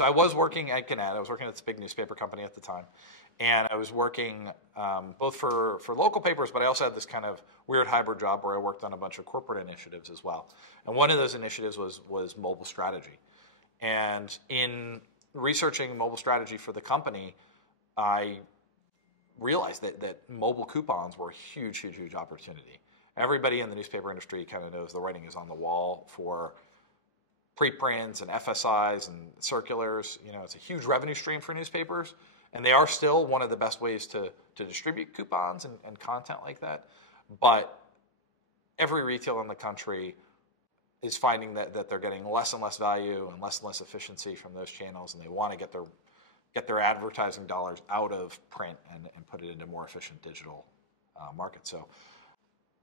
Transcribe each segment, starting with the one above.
So I was working at Gannett. I was working at this big newspaper company at the time. And I was working both for local papers, but I also had this kind of weird hybrid job where I worked on a bunch of corporate initiatives as well. And one of those initiatives was mobile strategy. And in researching mobile strategy for the company, I realized that mobile coupons were a huge, huge, huge opportunity. Everybody in the newspaper industry kind of knows the writing is on the wall for preprints and FSIs and circulars. You know, it's a huge revenue stream for newspapers, and they are still one of the best ways to distribute coupons and content like that. But every retailer in the country is finding that they're getting less and less value and less efficiency from those channels, and they want to get their advertising dollars out of print and put it into more efficient digital markets. So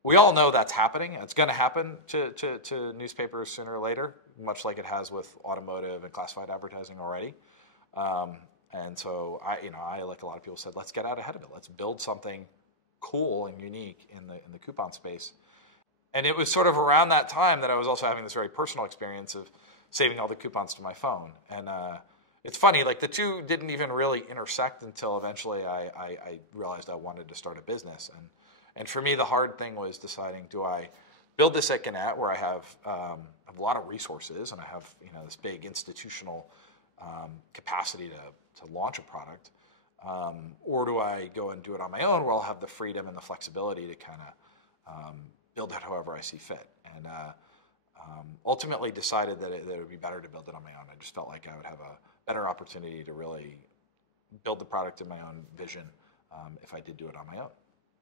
we all know that's happening. It's going to happen to newspapers sooner or later, much like it has with automotive and classified advertising already. And so I, like a lot of people, said, let's get out ahead of it. Let's build something cool and unique in the coupon space. And it was sort of around that time that I was also having this very personal experience of saving all the coupons to my phone. And it's funny, like the two didn't even really intersect until eventually I realized I wanted to start a business. And for me, the hard thing was deciding, do I build this at Gannett where I have a lot of resources and I have this big institutional capacity to launch a product, or do I go and do it on my own where I'll have the freedom and the flexibility to kind of build it however I see fit. And ultimately decided that it would be better to build it on my own. I just felt like I would have a better opportunity to really build the product in my own vision if I did do it on my own.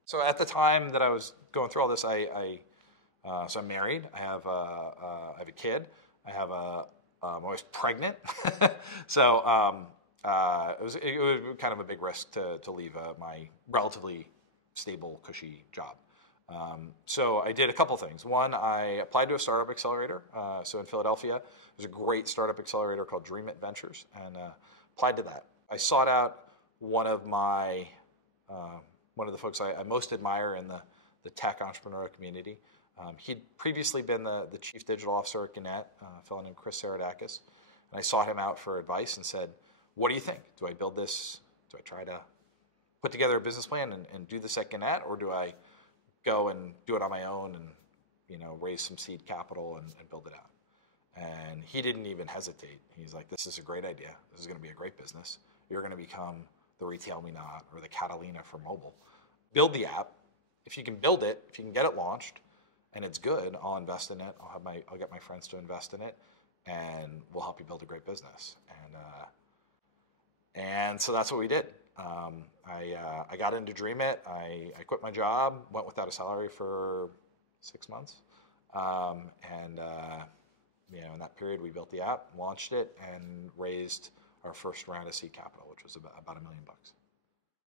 So at the time that I was going through all this, so I'm married. I have a kid. I'm always pregnant. So it was kind of a big risk to leave my relatively stable, cushy job. So I did a couple things. One, I applied to a startup accelerator. So in Philadelphia, there's a great startup accelerator called Dream It Ventures, and applied to that. I sought out one of the folks I most admire in the tech entrepreneurial community. He'd previously been the chief digital officer at Gannett, a fellow named Chris Saradakis. And I sought him out for advice and said, what do you think? Do I build this? Do I try to put together a business plan and do this at Gannett, or do I go and do it on my own and raise some seed capital and build it out? And he didn't even hesitate. He's like, this is a great idea. This is going to be a great business. You're going to become the Retail Me Not or the Catalina for mobile. Build the app. If you can build it, if you can get it launched and it's good, I'll invest in it. I'll get my friends to invest in it, and we'll help you build a great business. And so that's what we did. I got into Dream It. I quit my job, went without a salary for 6 months. In that period, we built the app, launched it, and raised our first round of seed capital, which was about $1 million.